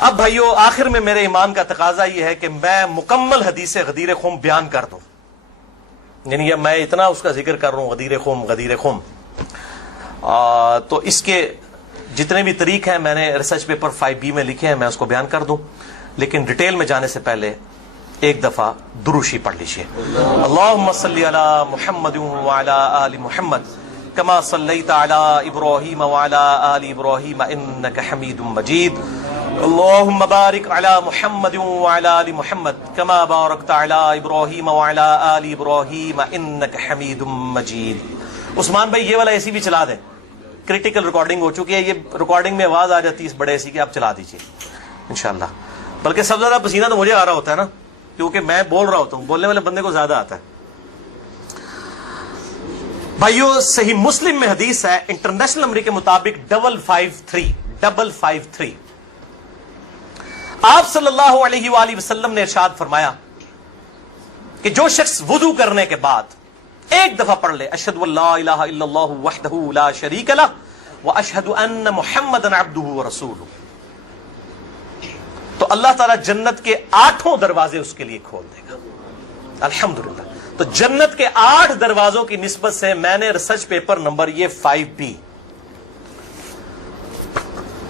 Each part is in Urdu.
اب بھائیو آخر میں میرے ایمان کا تقاضا یہ ہے کہ میں مکمل حدیث غدیر خم بیان کر دوں، یعنی میں اتنا اس کا ذکر کر رہا ہوں غدیر خم تو اس کے جتنے بھی طریق ہیں میں نے ریسرچ پیپر 5B میں لکھے ہیں، میں اس کو بیان کر دوں، لیکن ڈیٹیل میں جانے سے پہلے ایک دفعہ دروشی پڑھ لیجیے۔ اللہم صلی علی محمد وعلی آل محمد کما صلیت علی ابراہیم وعلی آل ابراہیم انک حمید مجید، اللہم بارک علی محمد وعلی آل محمد کما بارکت علی ابراہیم وعلی آل ابراہیم انک حمید مجید۔ عثمان بھائی یہ والا ایسی بھی چلا دیں، کریٹیکل ریکارڈنگ ہو چکی ہے، یہ ریکارڈنگ میں آواز آ جاتی ہے اس بڑے ایسی کہ آپ چلا دیجیے انشاءاللہ۔ بلکہ سب سے زیادہ پسینہ تو مجھے آ رہا ہوتا ہے نا، کیونکہ میں بول رہا ہوتا ہوں، بولنے والے بندے کو زیادہ آتا ہے۔ بھائیو صحیح مسلم میں حدیث ہے انٹرنیشنل نمبر کے مطابق 553 آپ صلی اللہ علیہ وآلہ وسلم نے ارشاد فرمایا کہ جو شخص وضو کرنے کے بعد ایک دفعہ پڑھ لے اشہد ان لا الہ الا اللہ وحدہ لا شریک لہ واشہد ان محمدا عبدہ ورسولہ، تو اللہ تعالیٰ جنت کے 8 دروازے اس کے لیے کھول دے گا۔ الحمدللہ، تو جنت کے 8 دروازوں کی نسبت سے میں نے ریسرچ پیپر نمبر یہ 5B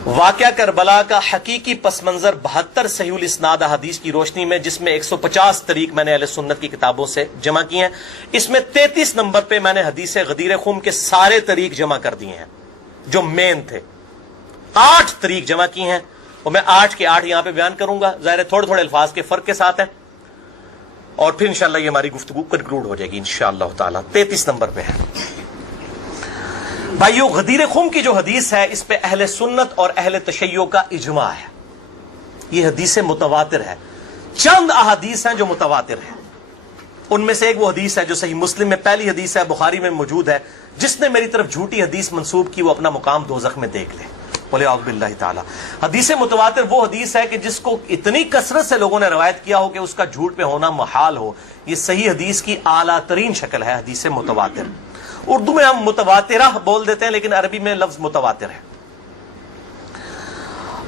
واقعہ کربلا کا حقیقی پس منظر 72 صحیح الاسناد حدیث کی روشنی میں، جس میں 150 طریق میں نے اہل سنت کی کتابوں سے جمع کیے ہیں، اس میں 33 نمبر پہ میں نے حدیث غدیر خم کے سارے طریق جمع کر دیے ہیں جو مین تھے، 8 طریق جمع کیے ہیں، اور میں 8 کے 8 یہاں پہ بیان کروں گا، ظاہر تھوڑے تھوڑے الفاظ کے فرق کے ساتھ ہیں، اور پھر انشاءاللہ یہ ہماری گفتگو کنکلوڈ ہو جائے گی انشاءاللہ تعالی۔ 33 نمبر پہ ہے بھائیو غدیر خم کی جو حدیث ہے، اس پہ اہل سنت اور اہل تشیع کا اجماع ہے، یہ حدیث متواتر ہے۔ چند احادیث ہیں جو متواتر ہیں، ان میں سے ایک وہ حدیث ہے جو صحیح مسلم میں پہلی حدیث ہے، بخاری میں موجود ہے، جس نے میری طرف جھوٹی حدیث منسوب کی وہ اپنا مقام دوزخ میں دیکھ لے، بولے اعوذ باللہ تعالی۔ حدیث متواتر وہ حدیث ہے کہ جس کو اتنی کثرت سے لوگوں نے روایت کیا ہو کہ اس کا جھوٹ پہ ہونا محال ہو، یہ صحیح حدیث کی اعلیٰ ترین شکل ہے حدیث متواتر۔ اردو میں ہم متواترہ بول دیتے ہیں، لیکن عربی میں لفظ متواتر ہے۔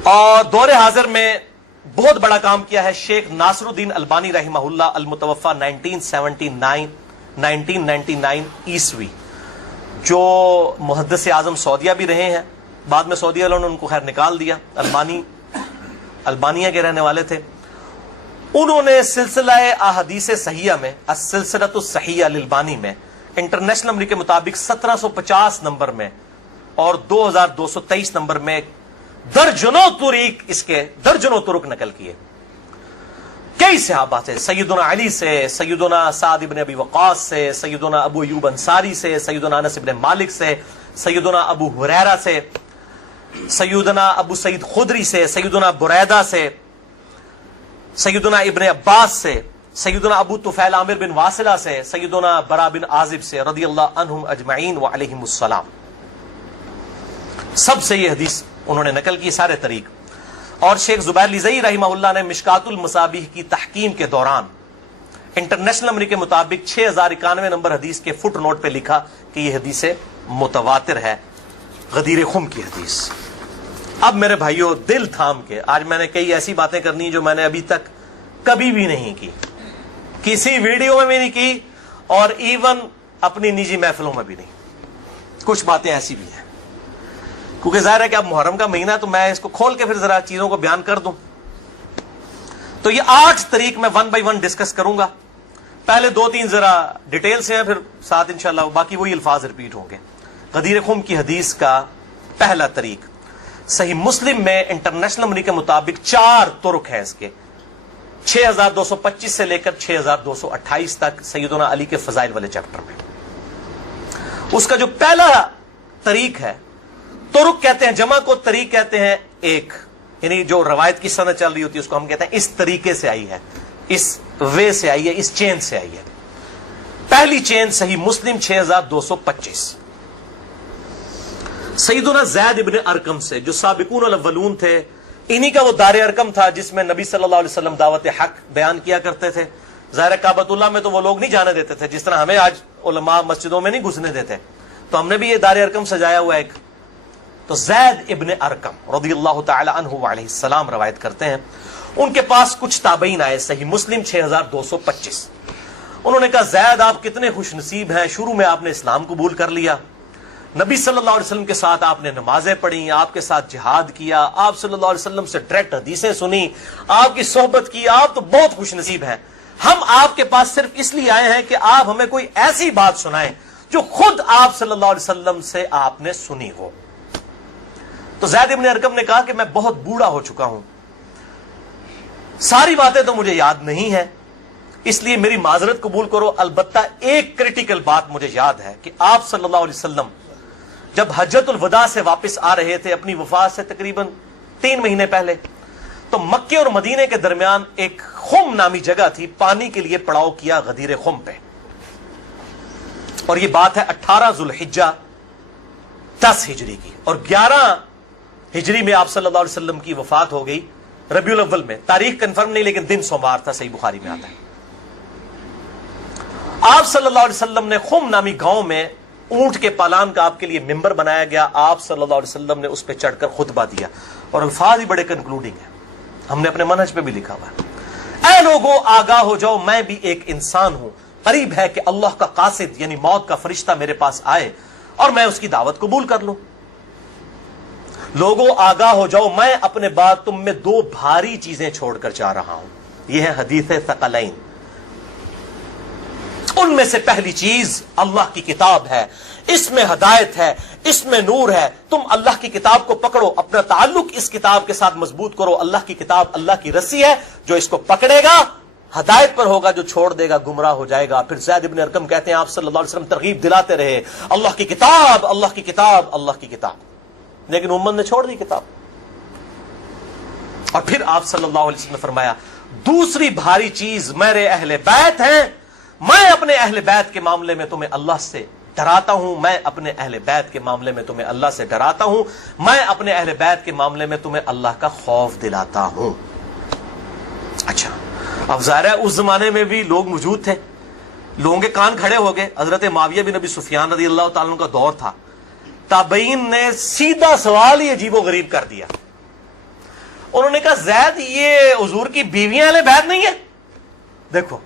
اور دور حاضر میں بہت بڑا کام کیا ہے شیخ ناصر الدین البانی رحمہ اللہ، المتوفى 1999 عیسوی، جو محدث اعظم سعودیہ بھی رہے ہیں، بعد میں سعودیہ والوں نے ان کو خیر نکال دیا، البانیہ کے رہنے والے تھے۔ انہوں نے سلسلہ احادیث صحیحہ میں، السلسلۃ الصحیحہ للبانی میں، انٹرنیشنل نمبر کے مطابق 1750 نمبر میں اور 2223 نمبر میں درجنوں طریق، اس کے درجنوں طرق نقل کیے کئی صحابہ سے، سیدنا علی سے، سیدنا سعد بن ابی وقاص سے، سیدنا ابو ایوب انصاری سے، سیدنا انس بن مالک سے، سیدنا ابو ہریرہ سے، سیدنا ابو سعید خدری سے، سیدنا بریدہ سے، سیدنا ابن عباس سے، سیدنا ابو طفیل عامر بن واصلہ سے، سیدنا برا بن عازب سے رضی اللہ عنہم اجمعین وعلیہم السلام، سب سے یہ حدیث انہوں نے نقل کی سارے طریق۔ اور شیخ زبیر لیزئی رحمہ اللہ نے مشکات المصابیح کی تحکیم کے دوران انٹرنیشنل نمبر کے مطابق 6091 نمبر حدیث کے فٹ نوٹ پہ لکھا کہ یہ حدیث متواتر ہے، غدیر خم کی حدیث۔ اب میرے بھائیوں دل تھام کے، آج میں نے کئی ایسی باتیں کرنی جو میں نے ابھی تک کبھی بھی نہیں کی، کسی ویڈیو میں بھی نہیں کی، اور ایون اپنی نجی محفلوں میں بھی نہیں۔ کچھ باتیں ایسی بھی ہیں کیونکہ ظاہر ہے کہ اب محرم کا مہینہ، تو میں اس کو کھول کے پھر ذرا چیزوں کو بیان کر دوں۔ تو یہ 8 طریق میں 1 بائی 1 ڈسکس کروں گا، پہلے 2-3 ذرا ڈیٹیل سے ہیں، پھر ساتھ انشاءاللہ باقی وہی الفاظ ریپیٹ ہوں گے۔ غدیر خم کی حدیث کا پہلا طریق صحیح مسلم میں انٹرنیشنل نمبر کے مطابق 4 طرق ہیں اس کے، 6225 سے لے کر 6228 تک، سیدنا علی کے فضائل والے چیپٹر میں۔ اس کا جو پہلا طریق ہے، طرق کہتے ہیں جمع کو، طریق کہتے ہیں ایک، یعنی جو روایت کی سند چل رہی ہوتی ہے اس کو ہم کہتے ہیں اس طریقے سے آئی ہے، اس وے سے آئی ہے، اس چین سے آئی ہے۔ پہلی چین صحیح مسلم 6225 سیدنا زید ابن ارقم سے، جو سابقون الاولون تھے، انہی کا وہ دار ارقم تھا جس میں نبی صلی اللہ علیہ وسلم دعوت حق بیان کیا کرتے تھے۔ ظاہر کعبۃ اللہ میں تو وہ لوگ نہیں جانے دیتے تھے، جس طرح ہمیں آج علماء مسجدوں میں نہیں گھسنے دیتے، تو ہم نے بھی یہ دار ارقم سجایا ہوا ایک، تو زید ابن ارقم رضی اللہ تعالی عنہ علیہ السلام روایت کرتے ہیں، ان کے پاس کچھ تابعین آئے، صحیح مسلم 6225۔ انہوں نے کہا زید آپ کتنے خوش نصیب ہیں، شروع میں آپ نے اسلام قبول کر لیا، نبی صلی اللہ علیہ وسلم کے ساتھ آپ نے نمازیں پڑھی، آپ کے ساتھ جہاد کیا، آپ صلی اللہ علیہ وسلم سے ڈائریکٹ حدیثیں سنی، آپ کی صحبت کی، آپ تو بہت خوش نصیب ہیں۔ ہم آپ کے پاس صرف اس لیے آئے ہیں کہ آپ ہمیں کوئی ایسی بات سنائیں جو خود آپ صلی اللہ علیہ وسلم سے آپ نے سنی ہو۔ تو زید ابن ارقم نے کہا کہ میں بہت بوڑھا ہو چکا ہوں، ساری باتیں تو مجھے یاد نہیں ہیں، اس لیے میری معذرت قبول کرو، البتہ ایک کریٹیکل بات مجھے یاد ہے کہ آپ صلی اللہ علیہ وسلم جب حجۃ الوداع سے واپس آ رہے تھے اپنی وفات سے تقریباً 3 مہینے پہلے، تو مکے اور مدینے کے درمیان ایک خم نامی جگہ تھی، پانی کے لیے پڑاؤ کیا غدیر خم پہ، اور یہ بات ہے 18 ذوالحجہ 10 ہجری کی، اور 11 ہجری میں آپ صلی اللہ علیہ وسلم کی وفات ہو گئی ربیع الاول میں، تاریخ کنفرم نہیں لیکن دن سوموار تھا، صحیح بخاری میں آتا ہے۔ آپ صلی اللہ علیہ وسلم نے خم نامی گاؤں میں اونٹ کے پالان کا آپ کے لیے ممبر بنایا گیا، آپ صلی اللہ علیہ وسلم نے اس پہ چڑھ کر خطبہ دیا، اور الفاظ ہی بڑے کنکلوڈنگ ہیں، ہم نے اپنے منہج پہ بھی لکھا ہوا ہے، اے لوگوں آگاہ ہو جاؤ، میں بھی ایک انسان ہوں، قریب ہے کہ اللہ کا قاصد یعنی موت کا فرشتہ میرے پاس آئے اور میں اس کی دعوت قبول کر لوں۔ لوگوں آگاہ ہو جاؤ، میں اپنے بعد تم میں 2 بھاری چیزیں چھوڑ کر جا رہا ہوں، یہ ہے حدیث ثقلین۔ ان میں سے پہلی چیز اللہ کی کتاب ہے، اس میں ہدایت ہے، اس میں نور ہے، تم اللہ کی کتاب کو پکڑو، اپنا تعلق اس کتاب کے ساتھ مضبوط کرو، اللہ کی کتاب اللہ کی رسی ہے، جو اس کو پکڑے گا ہدایت پر ہوگا، جو چھوڑ دے گا گمراہ ہو جائے گا۔ پھر زید ابن ارقم کہتے ہیں آپ صلی اللہ علیہ وسلم ترغیب دلاتے رہے، اللہ کی کتاب، اللہ کی کتاب، اللہ کی کتاب، لیکن امت نے چھوڑ دی کتاب۔ اور پھر آپ صلی اللہ علیہ وسلم نے فرمایا دوسری بھاری چیز میرے اہل بیت ہیں، میں اپنے اہل بیت کے معاملے میں تمہیں اللہ سے ڈراتا ہوں، میں اپنے اہل بیت کے معاملے میں تمہیں اللہ سے ڈراتا ہوں، میں اپنے اہل بیت کے معاملے میں تمہیں اللہ کا خوف دلاتا ہوں۔ اچھا، اب ظاہر ہے اس زمانے میں بھی لوگ موجود تھے، لوگوں کے کان کھڑے ہو گئے، حضرت معاویہ بن ابی سفیان رضی اللہ تعالیٰ عنہ کا دور تھا، تابعین نے سیدھا سوال ہی عجیب و غریب کر دیا، انہوں نے کہا زید یہ حضور کی بیویاں اہل بیت نہیں ہیں؟ دیکھو،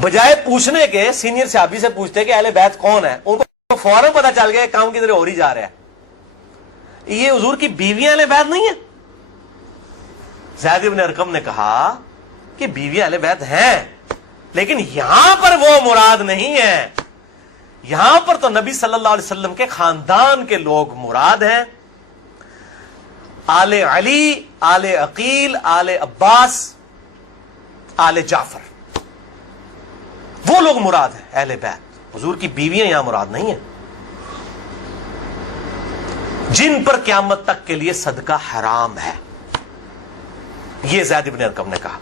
بجائے پوچھنے کے سینئر صحابی سے پوچھتے کہ اہل بیت کون ہے، ان کو فوراً پتا چل گیا کام کی طرح ہو ہی جا رہا ہے، یہ حضور کی بیویاں اہل بیت نہیں ہیں۔ زید بن ارقم نے کہا کہ بیویاں اہل بیت ہیں، لیکن یہاں پر وہ مراد نہیں ہے، یہاں پر تو نبی صلی اللہ علیہ وسلم کے خاندان کے لوگ مراد ہیں، آل علی، آل عقیل، آل عباس، آل جعفر، وہ لوگ مراد ہیں اہل بیت، حضور کی بیویاں یہاں مراد نہیں ہیں، جن پر قیامت تک کے لیے صدقہ حرام ہے، یہ زید بن ارقم نے کہا۔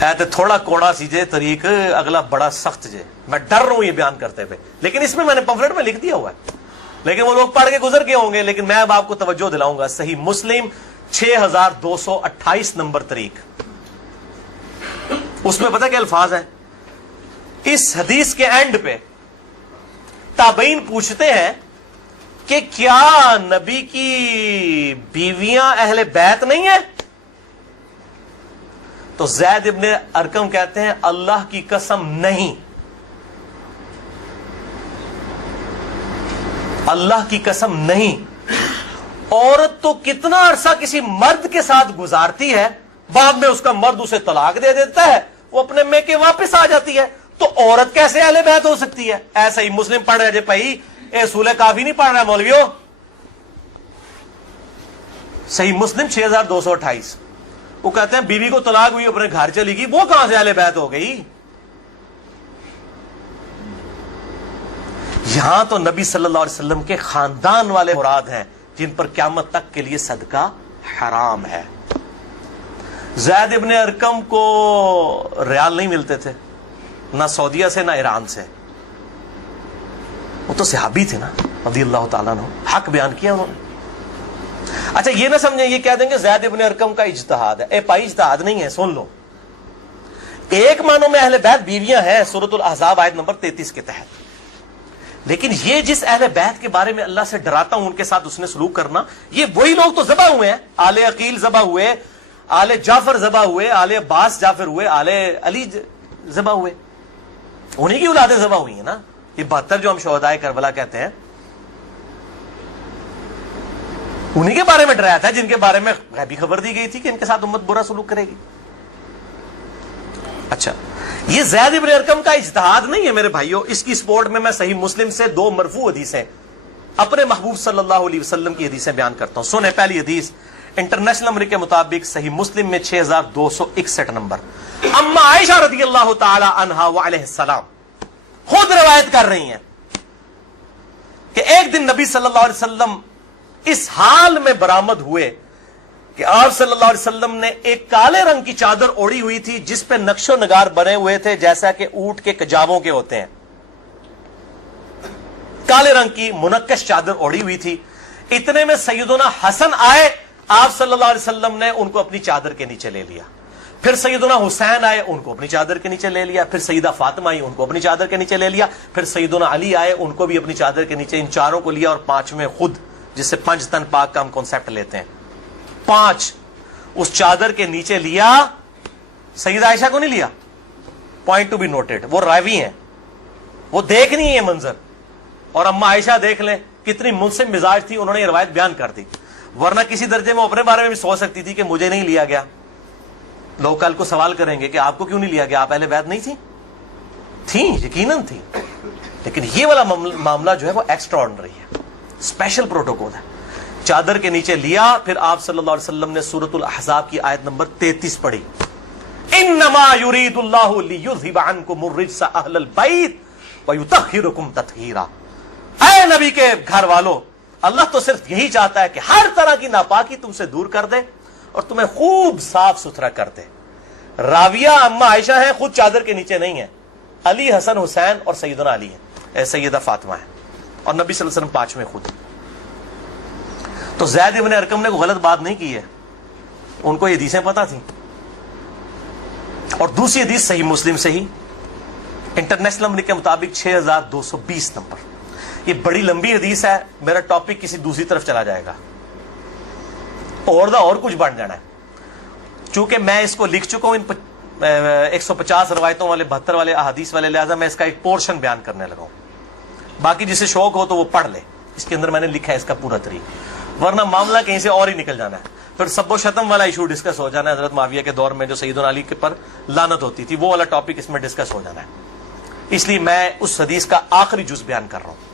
ایتے تھوڑا کوڑا سیجے طریق، اگلا بڑا سخت جے، میں ڈر رہا ہوں یہ بیان کرتے ہوئے، لیکن اس میں نے پمفلٹ میں لکھ دیا ہوا ہے، لیکن وہ لوگ پڑھ کے گزر گئے ہوں گے، لیکن میں اب آپ کو توجہ دلاؤں گا۔ صحیح مسلم 6228 نمبر طریق، اس میں پتہ کیا الفاظ ہیں؟ اس حدیث کے اینڈ پہ تابعین پوچھتے ہیں کہ کیا نبی کی بیویاں اہل بیت نہیں ہیں؟ تو زید ابن ارقم کہتے ہیں اللہ کی قسم نہیں، اللہ کی قسم نہیں، عورت تو کتنا عرصہ کسی مرد کے ساتھ گزارتی ہے، بعد میں اس کا مرد اسے طلاق دے دیتا ہے، وہ اپنے میکے واپس آ جاتی ہے، تو عورت کیسے اہل بیت ہو سکتی ہے؟ ایسا ہی مسلم پڑھ رہے جے بھائی، اصول کافی نہیں پڑھ رہا مولویوں، صحیح مسلم 6228، وہ کہتے ہیں بیوی کو طلاق ہوئی اپنے گھر چلی گئی، وہ کہاں سے اہل بیت ہو گئی؟ یہاں تو نبی صلی اللہ علیہ وسلم کے خاندان والے مراد ہیں، جن پر قیامت تک کے لیے صدقہ حرام ہے۔ زید ابن ارقم کو ریال نہیں ملتے تھے، نہ سعودیہ سے نہ ایران سے، وہ تو صحابی تھے نا رضی اللہ تعالیٰ عنہ، حق بیان کیا انہوں نے۔ اچھا یہ نہ سمجھیں یہ کہہ دیں کہ زید ابن ارقم کا اجتہاد ہے، اے بھائی اجتہاد نہیں ہے، سن لو، ایک معنوں میں اہل بیت بیویاں ہیں سورۃ الاحزاب آیت نمبر 33 کے تحت، لیکن یہ جس اہل بیت کے بارے میں اللہ سے ڈراتا ہوں ان کے ساتھ اس نے سلوک کرنا، یہ وہی لوگ تو ذبح ہوئے ہیں، آل عقیل ذبح ہوئے، آل جعفر ذبح ہوئے، آل عباس جعفر ہوئے، آل علی ذبح ہوئے، انہی کی اولادیں ذبح ہوئی ہیں نا. یہ 72 جو ہم شہدائے کربلا کہتے ہیں انہی کے بارے میں ڈرایا تھا، جن کے بارے میں غیبی خبر دی گئی تھی کہ ان کے ساتھ امت برا سلوک کرے گی. اچھا، یہ زید ابن ارقم کا اجتہاد نہیں ہے میرے بھائیوں. اس کی سپورٹ میں صحیح مسلم سے 2 مرفوع حدیثیں اپنے محبوب صلی اللہ علیہ وسلم کی حدیثیں بیان کرتا ہوں. سنیں پہلی حدیث انٹرنیشنل نمبر کے مطابق صحیح مسلم میں 6261 نمبر. اما عائشہ رضی اللہ تعالی عنہا وعلیہ السلام خود روایت کر رہی ہیں کہ ایک دن نبی صلی اللہ علیہ وسلم اس حال میں برآمد ہوئے کہ آپ صلی اللہ علیہ وسلم نے ایک کالے رنگ کی چادر اوڑھی ہوئی تھی جس پہ نقش و نگار بنے ہوئے تھے جیسا کہ اونٹ کے کجاووں کے ہوتے ہیں. کالے رنگ کی منقش چادر اوڑھی ہوئی تھی. اتنے میں سیدنا حسن آئے، آپ صلی اللہ علیہ وسلم نے ان کو اپنی چادر کے نیچے لے لیا. پھر سیدنا حسین آئے، ان کو اپنی چادر کے نیچے لے لیا. پھر سیدہ فاطمہ آئی، ان کو اپنی چادر کے نیچے لے لیا. پھر سیدنا علی آئے، ان کو بھی اپنی چادر کے نیچے. ان چاروں کو لیا اور 5ویں خود، جس سے 5 تن پاک کا ہم کانسیپٹ لیتے ہیں، 5 اس چادر کے نیچے لیا. سیدہ عائشہ کو نہیں لیا. پوائنٹ ٹو بی نوٹڈ، وہ راوی ہیں، وہ دیکھ نہیں ہے منظر. اور اما عائشہ دیکھ لیں کتنی منصف مزاج تھی، انہوں نے یہ روایت بیان کر دی. ورنہ کسی درجے میں اپنے بارے میں بھی سوچ سکتی تھی کہ مجھے نہیں لیا گیا. لوگ کل کو سوال کریں گے کہ آپ کو کیوں نہیں لیا گیا، آپ اہل بیت نہیں تھیں، یقیناً تھی. لیکن یہ والا معاملہ جو ہے وہ ایکسٹرا آرڈنری ہے، اسپیشل پروٹوکول ہے. چادر کے نیچے لیا. پھر آپ صلی اللہ علیہ وسلم نے سورۃ الاحزاب کی آیت نمبر 33 پڑھی. انما یرید اللہ لیذھب عنکم الرجس اہل البیت ویطہرکم تطہیرا. اے نبی کے گھر والو، اللہ تو صرف یہی چاہتا ہے کہ ہر طرح کی ناپاکی تم سے دور کر دے اور تمہیں خوب صاف ستھرا کر دے. راویہ اما عائشہ ہیں، خود چادر کے نیچے نہیں ہیں. علی، حسن، حسین اور سیدنا علی ہیں، سیدہ فاطمہ ہیں، اور نبی صلی اللہ علیہ وسلم 5ویں خود. تو زید ابن ارقم نے کوئی غلط بات نہیں کی ہے، ان کو یہ حدیثیں پتہ تھیں. اور دوسری حدیث صحیح مسلم سے ہی انٹرنیشنل نمبر کے مطابق 6220 نمبر. یہ بڑی لمبی حدیث ہے، میرا ٹاپک کسی دوسری طرف چلا جائے گا اور کچھ بن جانا ہے. چونکہ میں اس کو لکھ چکا ہوں ان 150 روایتوں والے 72 والے احادیث والے، لہذا میں اس کا ایک پورشن بیان کرنے لگا ہوں. باقی جسے شوق ہو تو وہ پڑھ لے، اس کے اندر میں نے لکھا ہے اس کا پورا طریقہ، ورنہ معاملہ کہیں سے اور ہی نکل جانا ہے. پھر سب و شتم والا ایشو ڈسکس ہو جانا ہے. حضرت معاویہ کے دور میں جو سیدنا علی کے پر لعنت ہوتی تھی، وہ والا ٹاپک اس میں ڈسکس ہو جانا ہے. اس لیے میں اس حدیث کا آخری جز بیان کر رہا ہوں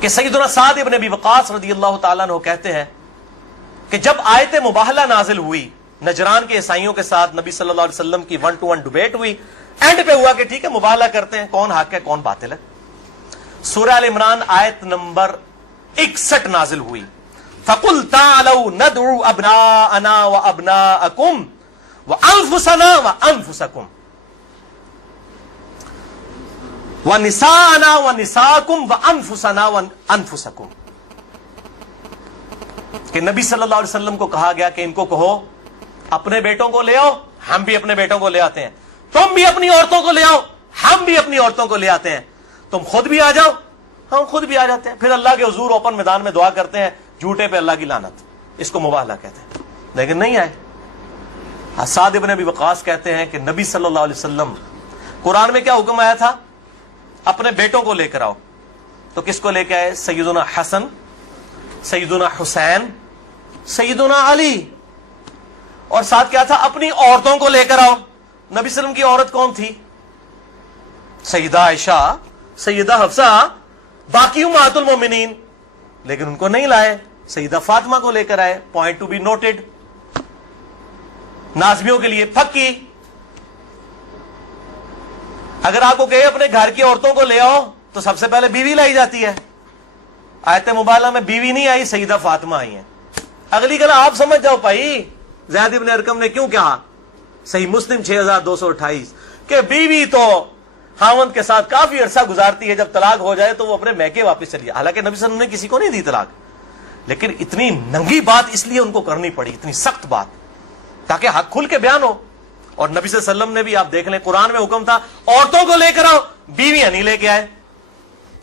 کہ سیدنا سعد ابن ابی وقاص رضی اللہ تعالیٰ عنہ کہتے ہیں کہ جب آیت مباہلہ نازل ہوئی نجران کے عیسائیوں کے ساتھ، نبی صلی اللہ علیہ وسلم کی 1-to-1 ڈبیٹ ہوئی. اینڈ پہ ہوا کہ ٹھیک ہے مباہلہ کرتے ہیں، کون حق ہے کون باطل ہے. سورہ ال عمران آیت نمبر 61 نازل ہوئی. فَقُلْ تَعَالَوْا نَدْعُوا أَبْنَاءَنَا وَأَبْنَاءَكُمْ وَأَنفُسَنَا وَأَنفُسَكُمْ وَنِسَاءَنَا وَنِسَاءَكُمْ وَأَنفُسَنَا وَأَنفُسَكُمْ. کہ نبی صلی اللہ علیہ وسلم کو کہا گیا کہ ان کو کہو اپنے بیٹوں کو لے آؤ، ہم بھی اپنے بیٹوں کو لے آتے ہیں. تم بھی اپنی عورتوں کو لے آؤ، ہم بھی اپنی عورتوں کو لے آتے ہیں. تم خود بھی آ جاؤ، ہم خود بھی آ جاتے ہیں. پھر اللہ کے حضور اوپن میدان میں دعا کرتے ہیں، جھوٹے پہ اللہ کی لعنت. اس کو مباہلہ کہتے ہیں. لیکن نہیں آئے. سعد ابن ابی وقاص کہتے ہیں کہ نبی صلی اللہ علیہ وسلم، قرآن میں کیا حکم آیا تھا؟ اپنے بیٹوں کو لے کر آؤ. تو کس کو لے کے آئے؟ سیدنا حسن، سیدنا حسین، سیدنا علی. اور ساتھ کیا تھا؟ اپنی عورتوں کو لے کر آؤ. نبی صلی اللہ علیہ وسلم کی عورت کون تھی؟ سیدہ عائشہ، سیدہ حفصہ، باقی امہات المومنین. لیکن ان کو نہیں لائے، سیدہ فاطمہ کو لے کر آئے. Point to be noted. نازمیوں کے لیے پکی. اگر آپ کو کہے اپنے گھر کی عورتوں کو لے آؤ تو سب سے پہلے بیوی لائی جاتی ہے. آیت مباہلہ میں بیوی نہیں آئی، سیدہ فاطمہ آئی ہیں. اگلی گلا آپ سمجھ جاؤ بھائی زید ابن ارقم نے کیوں کہا. صحیح مسلم 6228 کہ بیوی تو خاوند کے ساتھ کافی عرصہ گزارتی ہے، جب طلاق ہو جائے تو وہ اپنے میکے واپس چلی. حالانکہ نبی صلی اللہ علیہ وسلم نے کسی کو نہیں دی طلاق، لیکن اتنی ننگی بات اس لیے ان کو کرنی پڑی، اتنی سخت بات، تاکہ حق کھل کے بیان ہو. اور نبی صلی اللہ علیہ وسلم نے بھی آپ دیکھ لیں قرآن میں حکم تھا عورتوں کو لے کر آؤ، بیویاں نہیں لے کے آئے.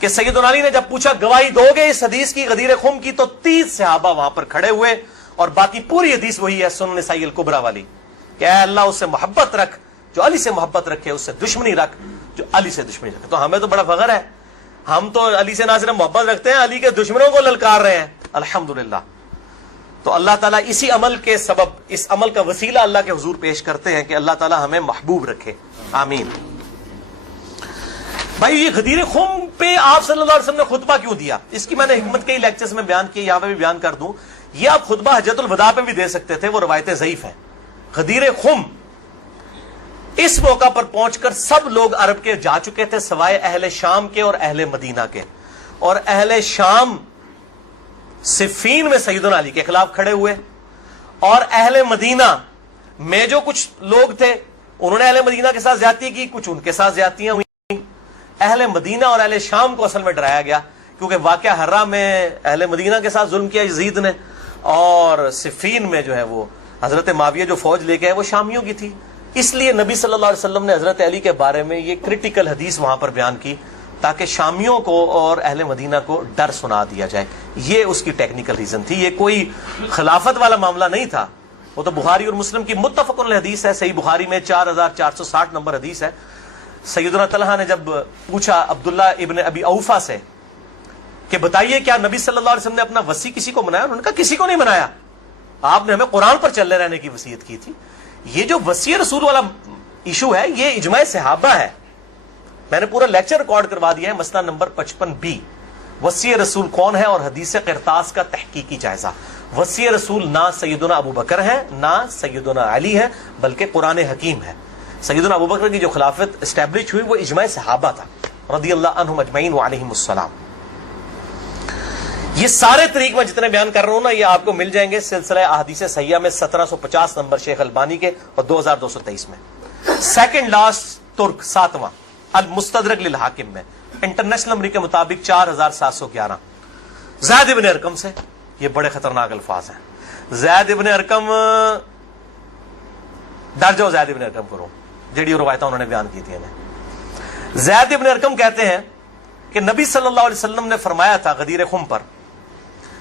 کہ سیدنا علی نے جب پوچھا گواہی دو گے اس حدیث کی غدیر خم کی، تو 30 صحابہ وہاں پر کھڑے ہوئے، اور باقی پوری حدیث وہی ہے سنن نسائی الکبریٰ والی کہ اے اللہ اس سے محبت رکھ جو علی سے محبت رکھے، اس سے دشمنی رکھ جو علی سے دشمنی رکھے۔ تو ہمیں تو بڑا فخر ہے، ہم تو علی سے نہ صرف محبت رکھتے ہیں، علی کے دشمنوں کو للکار رہے ہیں، الحمدللہ۔ تو اللہ تعالیٰ اسی عمل کے سبب، اس عمل کا وسیلہ اللہ کے حضور پیش کرتے ہیں کہ اللہ تعالیٰ ہمیں محبوب رکھے، آمین۔ بھائی یہ غدیر خم پہ آپ صلی اللہ علیہ وسلم نے خطبہ کیوں دیا؟ اس کی میں نے حکمت کئی لیکچرز میں بیان کی، یہاں پہ بھی بیان کر دوں۔ یہ آپ خطبہ حجۃ الوداع پہ بھی دے سکتے تھے، وہ روایتیں ضعیف ہیں۔ غدیر خم اس موقع پر پہنچ کر سب لوگ عرب کے جا چکے تھے سوائے اہل شام کے اور اہل مدینہ کے، اور اہل شام صفین میں سیدنا علی کے خلاف کھڑے ہوئے، اور اہل مدینہ میں جو کچھ لوگ تھے انہوں نے اہل مدینہ کے ساتھ زیادتی کی، کچھ ان کے ساتھ زیادتیاں ہوئی۔ اہل مدینہ اور اہل شام کو اصل میں ڈرایا گیا، کیونکہ واقعہ ہرہ میں اہل مدینہ کے ساتھ ظلم کیا یزید نے، اور صفین میں جو ہے وہ حضرت معاویہ جو فوج لے کے آئے وہ شامیوں کی تھی۔ اس لیے نبی صلی اللہ علیہ وسلم نے حضرت علی کے بارے میں یہ کرٹیکل حدیث وہاں پر بیان کی تاکہ شامیوں کو اور اہل مدینہ کو ڈر سنا دیا جائے۔ یہ اس کی ٹیکنیکل ریزن تھی، یہ کوئی خلافت والا معاملہ نہیں تھا۔ وہ تو بخاری اور مسلم کی متفق علیہ حدیث ہے، صحیح بخاری میں 4460 نمبر حدیث ہے۔ سیدنا طلحہ نے جب پوچھا عبداللہ ابن ابی اوفا سے کہ بتائیے کیا نبی صلی اللہ علیہ وسلم نے اپنا وصی کسی کو منایا؟ انہوں نے کہا کسی کو نہیں منایا، آپ نے ہمیں قرآن پر چلے رہنے کی وصیت کی تھی۔ یہ جو وصی رسول والا ایشو ہے یہ اجماع صحابہ ہے، میں نے پورا لیکچر ریکارڈ کروا دیا ہے، مسئلہ نمبر 55B، وصی رسول کون ہے اور حدیث قرطاس کا تحقیقی جائزہ۔ وصی رسول نہ سیدنا ابو بکر ہے نہ سیدنا علی ہے، بلکہ قرآن حکیم ہے۔ سیدنا ابو بکر کی جو خلافت اسٹیبلش ہوئی وہ اجماع صحابہ تھا رضی اللہ عنہم اجمعین وعلیہم السلام۔ یہ سارے طریق میں جتنے بیان کر رہا ہوں نا یہ آپ کو مل جائیں گے سلسلہ احادیث صحیحہ میں 1750 نمبر شیخ البانی کے اور 2223 میں۔ سیکنڈ لاسٹ ترک 7واں المستدرک للحاکم میں انٹرنیشنل نمبر کے مطابق 4711 زید ابن ارقم سے۔ یہ بڑے خطرناک الفاظ ہیں۔ زید ابن ارقم، ڈر جاؤ زید ابن ارقم کرو، جڑی روایتیں انہوں نے بیان کی تھی ہمیں۔ زید ابن ارقم کہتے ہیں کہ نبی صلی اللہ علیہ وسلم نے فرمایا تھا غدیر خم پر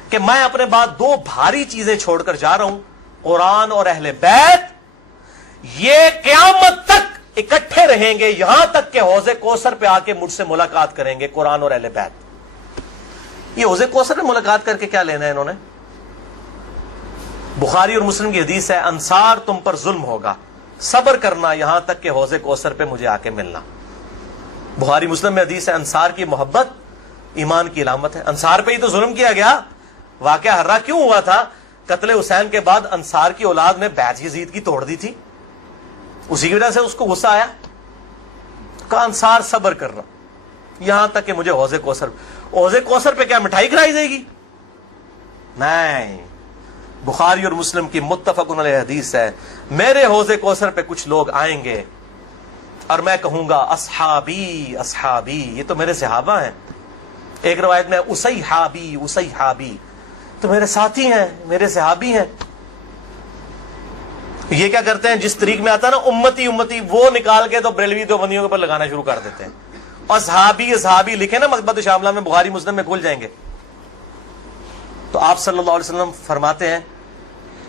کہ میں اپنے بعد 2 بھاری چیزیں چھوڑ کر جا رہا ہوں، قرآن اور اہل بیت، یہ قیامت تک اکٹھے رہیں گے یہاں تک کہ حوض کوثر پہ آ کے مجھ سے ملاقات کریں گے، قرآن اور اہل بیت۔ یہ حوض کوثر میں ملاقات کر کے کیا لینا ہے انہوں نے؟ بخاری اور مسلم کی حدیث ہے انصار تم پر ظلم ہوگا، صبر کرنا یہاں تک کہ حوض کوثر پہ مجھے آ کے ملنا۔ بخاری مسلم میں حدیث ہے انصار کی محبت ایمان کی علامت ہے۔ انصار پہ ہی تو ظلم کیا گیا، واقعہ ہرہ کیوں ہوا تھا؟ قتل حسین کے بعد انصار کی اولاد نے بیعت یزید کی توڑ دی تھی، اسی کی وجہ سے اس کو غصہ آیا، کہا انصار صبر کرنا یہاں تک کہ مجھے حوض کوثر پہ کیا مٹھائی کھلائی جائے گی؟ نہیں، بخاری اور مسلم کی متفق علیہ حدیث ہے میرے حوض کوثر پہ کچھ لوگ آئیں گے اور میں کہوں گا اصحابی اصحابی، یہ تو میرے صحابہ ہیں۔ ایک روایت میں اسیحابی اسیحابی، تو میرے ساتھی ہیں، میرے صحابی ہیں۔ یہ کیا کرتے ہیں جس طریق میں آتا ہے نا امتی امتی، وہ نکال کے تو بریلوی دیوبندیوں کے اوپر لگانا شروع کر دیتے ہیں۔ اصحابی اصحابی لکھے نا مکتبۃ شاملہ میں، بخاری مسلم میں کھل جائیں گے۔ تو آپ صلی اللہ علیہ وسلم فرماتے ہیں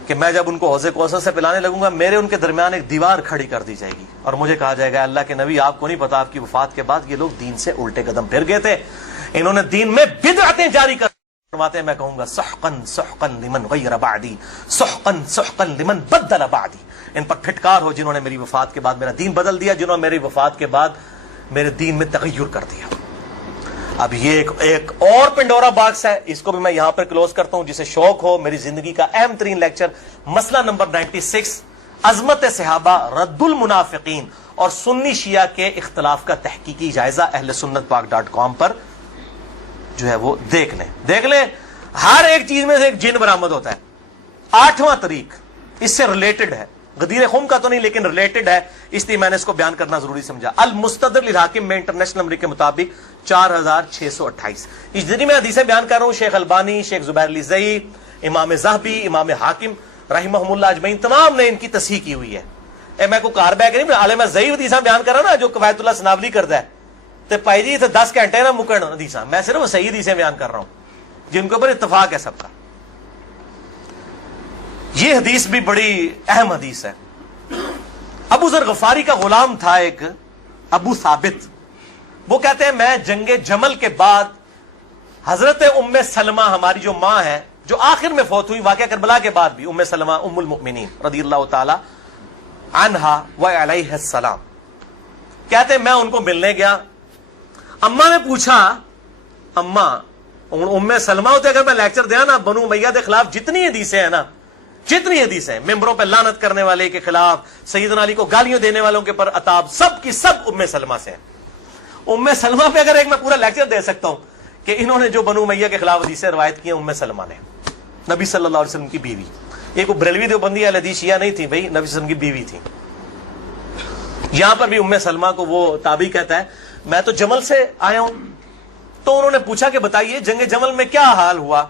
کہ میں جب ان کو حوض کوثر سے پلانے لگوں گا میرے ان کے درمیان ایک دیوار کھڑی کر دی جائے گی اور مجھے کہا جائے گا اللہ کے نبی آپ کو نہیں پتا آپ کی وفات کے بعد یہ لوگ دین سے الٹے قدم پھر گئے تھے، انہوں نے دین میں بدعتیں جاری کر فرماتے ہیں میں کہوں گا سحقن سحقن لمن غیر بعدی سحقن سحقن لمن بدل بعدی، ان پر پھٹکار ہو جنہوں نے میری وفات کے بعد میرا دین بدل دیا، جنہوں نے میری وفات کے بعد میرے دین میں تغیر کر دیا۔ اب یہ ایک اور پنڈورا باکس ہے، اس کو بھی میں یہاں پر کلوز کرتا ہوں۔ جسے شوق ہو میری زندگی کا اہم ترین لیکچر مسئلہ نمبر 96 عظمت صحابہ رد المنافقین اور سنی شیعہ کے اختلاف کا تحقیقی جائزہ اہل سنت پاک.com پر جو ہے وہ دیکھ لیں۔ ہر ایک چیز میں سے ایک جن برآمد ہوتا ہے۔ 8واں طریق اس سے ریلیٹڈ ہے، غدیر خم کا تو نہیں لیکن ریلیٹڈ ہے، اس لیے میں نے اس کو بیان کرنا ضروری سمجھا۔ المستدرک للحاکم میں انٹرنیشنل نمبر کے مطابق 4628۔ اس جتنی میں حدیثیں بیان کر رہا ہوں شیخ البانی، شیخ زبیر لزئی، امام ذہبی، امام حاکم رحمہم اللہ اجمعین تمام نے ان کی تصحیح کی ہوئی ہے۔ میں کو کار بیک نہیں، عالم ضعیف حدیثیں بیان کر رہا نا جو قواعد اللہ سناولی کرتا ہے، تو بھائی جی 10 گھنٹے نہ مکن حدیثاں، میں صرف صحیح حدیثیں بیان کر رہا ہوں جن کے اوپر اتفاق ہے سب کا۔ یہ حدیث بھی بڑی اہم حدیث ہے۔ ابو ذر غفاری کا غلام تھا ایک ابو ثابت، وہ کہتے ہیں میں جنگ جمل کے بعد حضرت ام سلمہ ہماری جو ماں ہے جو آخر میں فوت ہوئی واقعہ کربلا کے بعد بھی، ام سلمہ ام المؤمنین رضی اللہ تعالی عنہا و علیہ السلام، کہتے ہیں میں ان کو ملنے گیا، اماں نے پوچھا، اماں ام سلمہ ہوتے اگر میں لیکچر دیا نا بنو امیہ کے خلاف جتنی حدیثیں ہیں نا، جتنی حدیثیں ممبروں پہ لعنت کرنے والے کے خلاف، سیدنا علی کو گالیاں دینے والوں کے پر عتاب، سب کی سب ام سلمہ سے ہیں۔ ام سلمہ پہ اگر ایک میں پورا لیکچر دے سکتا ہوں کہ انہوں نے جو بنو امیہ کے خلاف حدیثیں روایت کی ہیں، ام سلمہ نے، نبی صلی اللہ علیہ وسلم کی بیوی، یہ کوئی بریلوی دیوبندی اہل حدیث شیعہ نہیں تھی بھائی، نبی صلی اللہ علیہ وسلم کی بیوی تھی۔ یہاں پر بھی ام سلمہ کو وہ تابعی کہتا ہے میں تو جمل سے آیا ہوں، تو انہوں نے پوچھا کہ بتائیے جنگ جمل میں کیا حال ہوا؟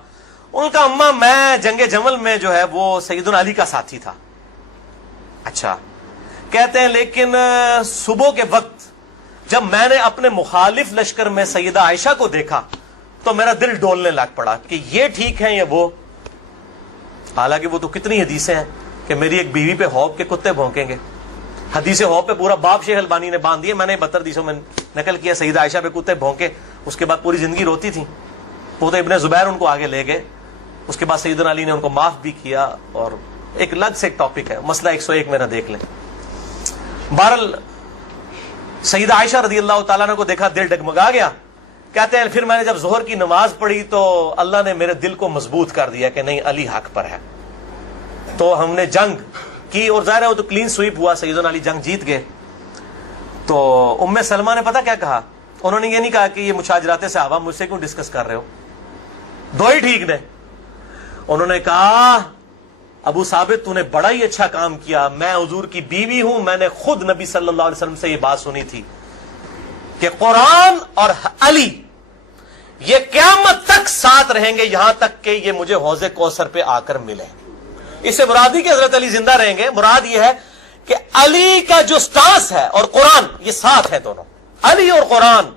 ان کا اماں میں جنگ جمل میں جو ہے وہ سیدنا علی کا ساتھی تھا۔ اچھا، کہتے ہیں لیکن صبح کے وقت جب میں نے اپنے مخالف لشکر میں سیدہ عائشہ کو دیکھا تو میرا دل ڈولنے لگ پڑا کہ یہ ٹھیک ہے یا وہ، حالانکہ وہ تو کتنی حدیثیں ہیں کہ میری ایک بیوی پہ خوف کے کتے بھونکیں گے، حدیث خوف پہ پورا باب شیخ البانی نے باندھ دیا، میں نے 72 حدیثوں میں نقل کیا، سیدہ عائشہ پہ کتے بھونکے، اس کے بعد پوری زندگی روتی تھی، وہ تو ابن زبیر ان کو آگے لے گئے، اس کے بعد سیدنا علی نے ان کو معاف بھی کیا، اور ایک الگ سے ایک ٹاپک ہے، مسئلہ 101 میرا دیکھ لیں۔ بہرحال سیدہ عائشہ رضی اللہ تعالیٰ عنہ کو دیکھا دل ڈگمگا گیا، کہتے ہیں پھر میں نے جب ظہر کی نماز پڑھی تو اللہ نے میرے دل کو مضبوط کر دیا کہ نہیں علی حق پر ہے، تو ہم نے جنگ کی، اور ظاہر ہے وہ تو کلین سویپ ہوا، سیدنا علی جنگ جیت گئے۔ تو ام سلمہ نے پتہ کیا کہا؟ انہوں نے یہ نہیں کہا کہ یہ مشاجرات صحابہ مجھ سے کیوں ڈسکس کر رہے ہو، دو ہی ٹھیک نے، انہوں نے کہا ابو ثابت تو نے بڑا ہی اچھا کام کیا، میں حضور کی بیوی ہوں، میں نے خود نبی صلی اللہ علیہ وسلم سے یہ بات سنی تھی کہ قرآن اور علی یہ قیامت تک ساتھ رہیں گے یہاں تک کہ یہ مجھے حوض کوثر پہ آ کر ملے۔ اس سے مراد ہی کہ حضرت علی زندہ رہیں گے، مراد یہ ہے کہ علی کا جو سٹانس ہے اور قرآن یہ ساتھ ہیں، دونوں علی اور قرآن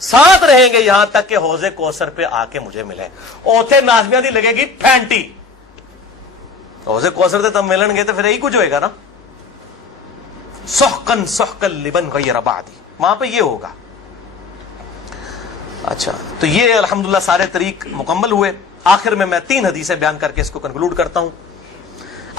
ساتھ رہیں گے یہاں تک کہ حوض کوثر پہ آ کے مجھے ملے۔ اوتھے نازمیاں دی لگے گی پھینٹی، حوض کوثر تے تم ملن گے تو پھر یہی کچھ ہوئے گا نا، سحقن سحقن لمن غیر بعدی، وہاں پہ یہ ہوگا۔ اچھا، تو یہ الحمدللہ سارے طریق مکمل ہوئے۔ آخر میں 3 حدیثیں بیان کر کے اس کو کنکلوڈ کرتا ہوں۔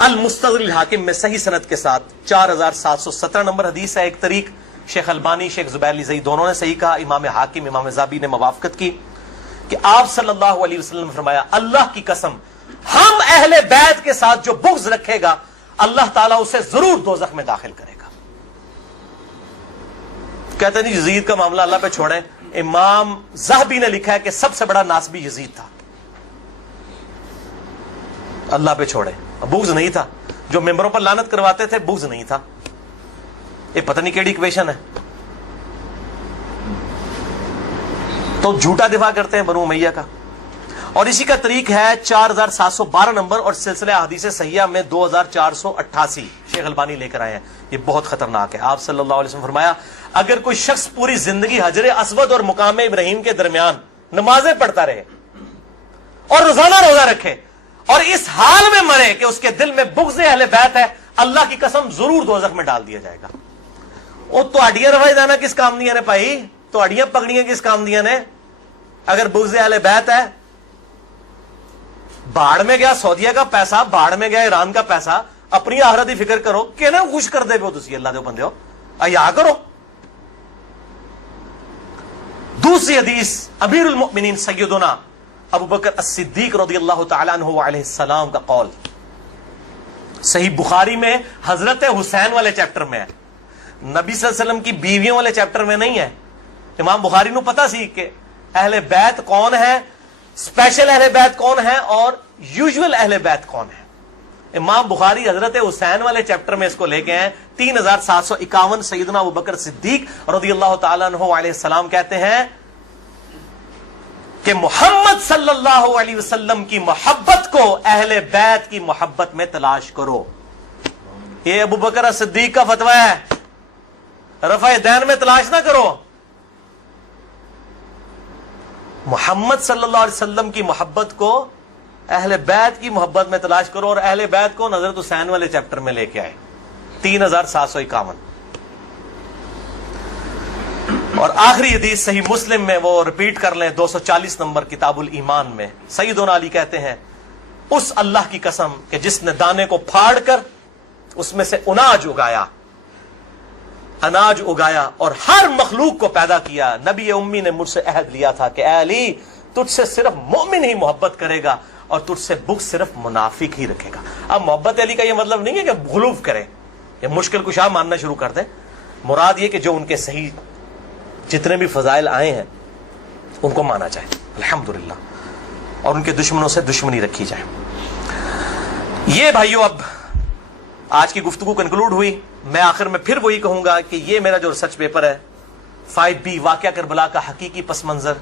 المستدرک الحاکم میں صحیح سند کے ساتھ 4717 نمبر حدیث ہے، ایک طریق شیخ البانی شیخ زبیر علی زئی دونوں نے صحیح کہا، امام حاکم امام ذابی نے موافقت کی کہ آپ صلی اللہ علیہ وسلم نے فرمایا اللہ کی قسم ہم اہل بیت کے ساتھ جو بغض رکھے گا اللہ تعالیٰ اسے ضرور دوزخ میں داخل کرے گا۔ کہتے ہیں یزید کا معاملہ اللہ پہ چھوڑیں، امام ذہبی نے لکھا ہے کہ سب سے بڑا ناسبی یزید تھا، اللہ پہ چھوڑیں، بغض نہیں تھا، جو ممبروں پر لعنت کرواتے تھے بغض نہیں تھا، یہ پتہ نہیں کیڑی ایکویشن ہے، تو جھوٹا دفاع کرتے ہیں بنو امیہ کا۔ اور اسی کا طریق ہے 4712 نمبر اور سلسلہ احادیث صحیحہ میں 2488 شیخ البانی لے کر آئے ہیں، یہ بہت خطرناک ہے۔ آپ صلی اللہ علیہ وسلم فرمایا اگر کوئی شخص پوری زندگی حجر اسود اور مقام ابراہیم کے درمیان نمازیں پڑھتا رہے اور روزانہ روزہ رکھے اور اس حال میں مرے کہ اس کے دل میں بغض اہل بیت ہے، اللہ کی قسم ضرور دوزخ میں ڈال دیا جائے گا۔ وہ تو اڈیاں روائی دانا کس کام دیا نے بھائی، تو اڈیاں پکڑیاں کس کام دیا نے؟ اگر بغض اہل بیت ہے، باڑ میں گیا سعودیہ کا پیسہ، باڑ میں گیا ایران کا پیسہ، اپنی آخرت کی فکر کرو کہ نا خوش کر دے پو تسی اللہ دے بندے ہو، ایا کرو۔ دوسری حدیث امیر المؤمنین سیدنا ابو بکر الصدیق رضی اللہ تعالیٰ عنہ علیہ السلام کا قول، صحیح بخاری میں حضرت حسین والے چیپٹر میں ہے، نبی صلی اللہ علیہ وسلم کی بیویوں والے چیپٹر میں نہیں ہے۔ امام بخاری نو پتا سی کہ اہل بیت کون ہے، اسپیشل اہل بیت کون ہے اور یوزول اہل بیت کون ہے۔ امام بخاری حضرت حسین والے چیپٹر میں اس کو لے کے ہیں 3751 سیدنا ابو بکر صدیق رضی اللہ تعالیٰ عنہ علیہ السلام کہتے ہیں کہ محمد صلی اللہ علیہ وسلم کی محبت کو اہل بیت کی محبت میں تلاش کرو۔ یہ ابو بکر صدیق کا فتویٰ ہے، رفع دین میں تلاش نہ کرو، محمد صلی اللہ علیہ وسلم کی محبت کو اہل بیت کی محبت میں تلاش کرو، اور اہل بیت کو حضرت حسین والے چیپٹر میں لے کے آئے 3751. اور آخری حدیث صحیح مسلم میں وہ ریپیٹ کر لیں 240 نمبر کتاب الایمان میں. سیدنا علی کہتے ہیں اس اللہ کی قسم کہ جس نے دانے کو پھاڑ کر اس میں سے اناج اگایا اور ہر مخلوق کو پیدا کیا، نبی امی نے مجھ سے عہد لیا تھا کہ اے علی تجھ سے صرف مومن ہی محبت کرے گا اور تجھ سے بغض صرف منافق ہی رکھے گا. اب محبت علی کا یہ مطلب نہیں ہے کہ غلوف کرے یا مشکل کشا ماننا شروع کر دیں. مراد یہ کہ جو ان کے صحیح جتنے بھی فضائل آئے ہیں ان کو مانا جائے الحمدللہ، اور ان کے دشمنوں سے دشمنی رکھی جائے. یہ بھائیو اب آج کی گفتگو کنکلوڈ ہوئی. میں آخر میں پھر وہی کہوں گا کہ یہ میرا جو ریسرچ پیپر ہے 5B واقعہ کربلا کا حقیقی پس منظر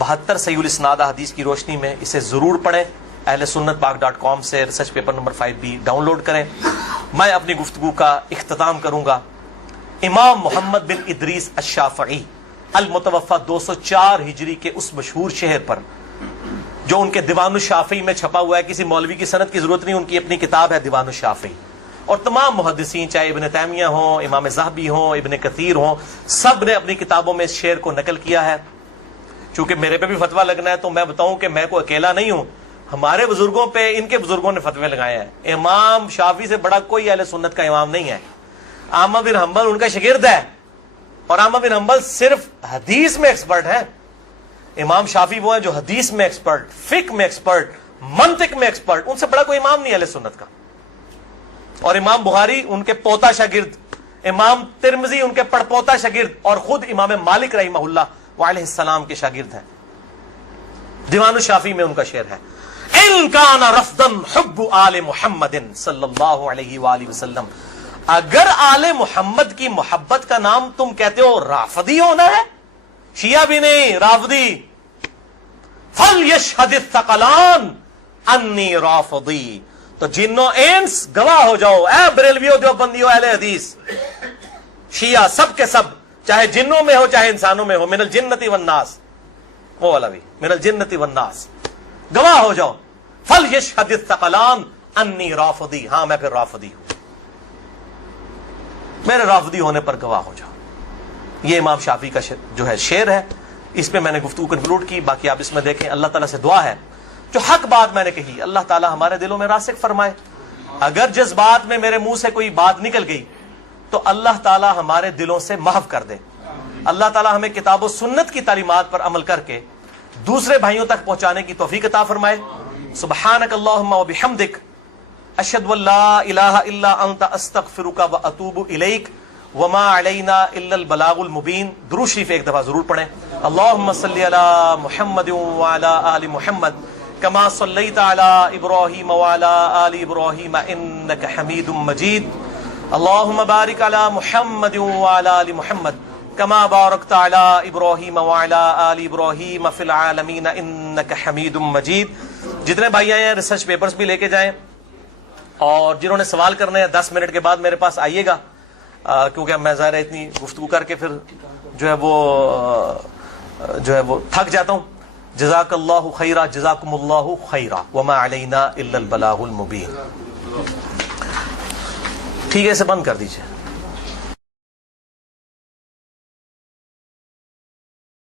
72 صحیح الاسناد حدیث کی روشنی میں، اسے ضرور پڑھیں. اہل سنت پاک.com سے research paper number 5B download کریں. میں اپنی گفتگو کا اختتام کروں گا امام محمد بن ادریس الشافعی المتوفى 204 ہجری کے اس مشہور شہر پر جو ان کے دیوان الشافعی میں چھپا ہوا ہے. کسی مولوی کی سند کی ضرورت نہیں، ان کی اپنی کتاب ہے دیوان الشافعی. اور تمام محدثین چاہے ابن تیمیہ ہوں، امام ذہبی ہوں، ابن کثیر ہوں، سب نے اپنی کتابوں میں اس شعر کو نقل کیا ہے. چونکہ میرے پہ بھی فتویٰ لگنا ہے تو میں بتاؤں کہ میں کوئی اکیلا نہیں ہوں. ہمارے بزرگوں پہ ان کے بزرگوں نے فتوے لگائے ہیں. امام شافعی سے بڑا کوئی اہل سنت کا امام نہیں ہے. احمد بن حنبل ان کا شاگرد ہے، اور احمد بن حنبل صرف حدیث میں ایکسپرٹ ہے. امام شافعی وہ ہیں جو حدیث میں ایکسپرٹ، فقہ میں ایکسپرٹ، منطق میں ایکسپرٹ. ان سے بڑا کوئی امام نہیں اہل سنت کا. اور امام بخاری ان کے پوتا شاگرد، امام ترمذی ان کے پڑپوتا شاگرد، اور خود امام مالک رحمہ اللہ وعلیہ السلام کے شاگرد ہیں. دیوان الشافعی میں ان کا شعر ہے ان کان رفضا حب آل محمد صلی اللہ علیہ وآلہ وسلم. اگر آل محمد کی محبت کا نام تم کہتے ہو رافضی ہونا ہے، شیعہ بھی نہیں رافضی، فلیشہد الثقلان انی رافضی. تو جنوں انس گواہ ہو جاؤ، اے بریلویو دیوبندیو اہل حدیث شیعہ سب کے سب، چاہے جنوں میں ہو چاہے انسانوں میں ہو، من الجنت والناس، وہ والا بھی من الجنت والناس، گواہ ہو جاؤ. فلیشہد الثقلان انی رافضی، ہاں میں پھر رافضی ہوں، میرے رافضی ہونے پر گواہ ہو جاؤ. یہ امام شافعی کا جو ہے شعر ہے. اس پہ میں نے گفتگو کنکلوڈ کی. باقی آپ اس میں دیکھیں. اللہ تعالیٰ سے دعا ہے جو حق بات میں نے کہی اللہ تعالیٰ ہمارے دلوں میں راسخ فرمائے. اگر جس بات میں میرے منہ سے کوئی بات نکل گئی تو اللہ تعالیٰ ہمارے دلوں سے محو کر دے. اللہ تعالیٰ ہمیں کتاب و سنت کی تعلیمات پر عمل کر کے دوسرے بھائیوں تک پہنچانے کی توفیق عطا فرمائے. سبحانک اللہم و بحمدک اشہد ان لا الہ الا انت استغفرک و اتوب الیک وما علینا الا البلاغ المبین. درود شریف ایک دفعہ ضرور پڑھیں. اللہم صلی علی محمد وعلی آل محمد کما صلیت علی ابراہیم وعلی آل ابراہیم انک حمید مجید. اللہم بارک علی محمد وعلی آل محمد کما بارکت علی ابراہیم وعلی آل ابراہیم فی العالمین انک حمید مجید. جتنے بھائی آئے ہیں ریسرچ پیپرز بھی لے کے جائیں، اور جنہوں نے سوال کرنے ہیں 10 منٹ کے بعد میرے پاس آئیے گا، کیونکہ میں ظاہر ہے اتنی گفتگو کر کے پھر جو ہے وہ تھک جاتا ہوں. جزاک اللہ خیرہ، جزاکم اللہ خیرہ، وما علینا الا البلاغ المبین. ٹھیک ہے، اسے بند کر دیجیے.